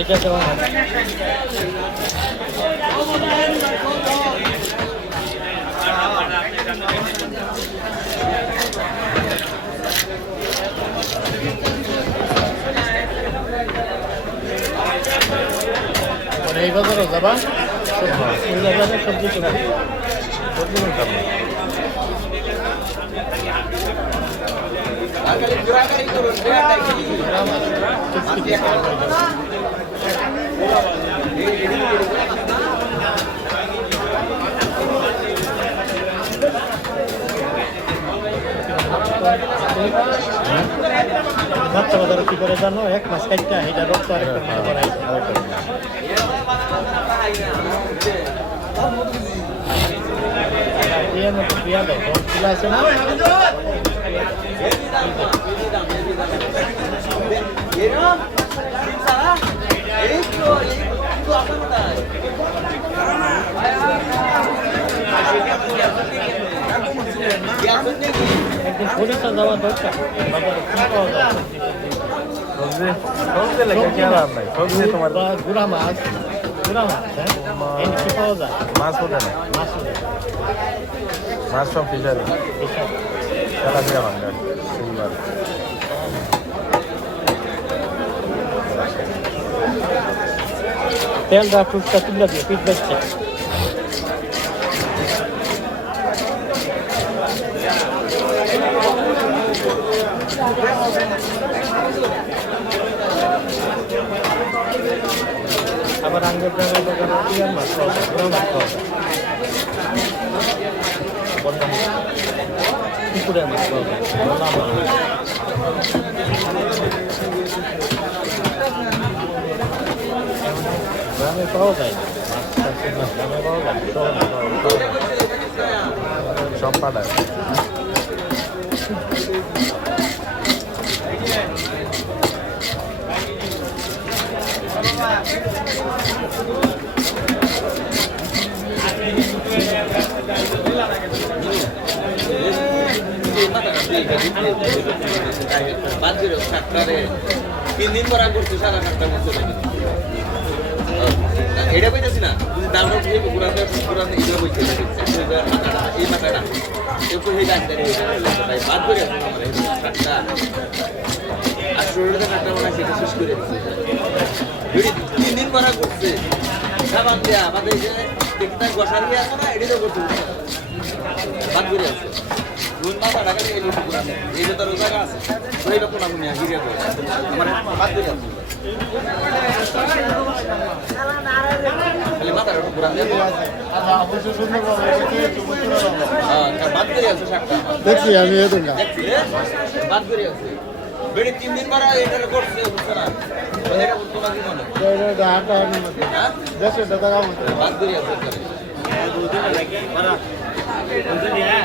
এটা কেমন এই বাজারও যাবা এই বাজারে সবজি কেনা সবজি কিনতাম না বাচ্চা বাজারে কি করে জানো এক মাস কাটটা এটা রক্ত আরেকটা মাস করাই প্রিয়া দাও খোলা আছে না একদিন সরিষা যাওয়া দরকার গুড়া মাছ হ্যাঁ কি পাওয়া যায় মাছ ওঠে না মাছ সব ফিশারি তেলাপিয়া ভাঙ্গা সিলভার তেলটা টুকটা তুলে দিয়ে পিঠ বেচছে আবার আঙ্গুর জায়গায় দোকানে পিয়ার মাছ পাওয়া যায় গুঁড়া মাছ পাওয়া যায় পুকুরের মাছ পাওয়া যায় গ্রামে পাওয়া যায় না গ্রামে পাওয়া যায় সব পাড়ায় তিন দিন পর করছি সারা সাতটা বছর এটা বলতেছি না দাম পুরান এটা বলছে এই মাথাটা এরপর এই ডাক্তারি বাদ করে সাতটা আর শরীরে কাটটা মনে হয় সেটা শেষ করে তিন দিন পর করছে সাবান দেয়া আমাদের দেখতে গসারি আছে না এটাও করতে বাদ করে আছে মাথা ঢাকা দিয়ে এই যে তার জায়গা আছে ওই রকম আমি হিরিয়া করে আমার বাদ করে আছে খালি মাথার একটু ঘুরান দিয়ে অবশ্যই সুন্দর বাদ করে আছে শাকটা দেখছি আমি বাদ করে আছে বেড়ে 3 দিন পরে এটা করছে বুঝছ না এটা তোমার কি মনে এটা হাঁটা হ্যাঁ দেশে দাদা কাম বাদ করে আছে দুদিন লাগে মারা দুদিন হ্যাঁ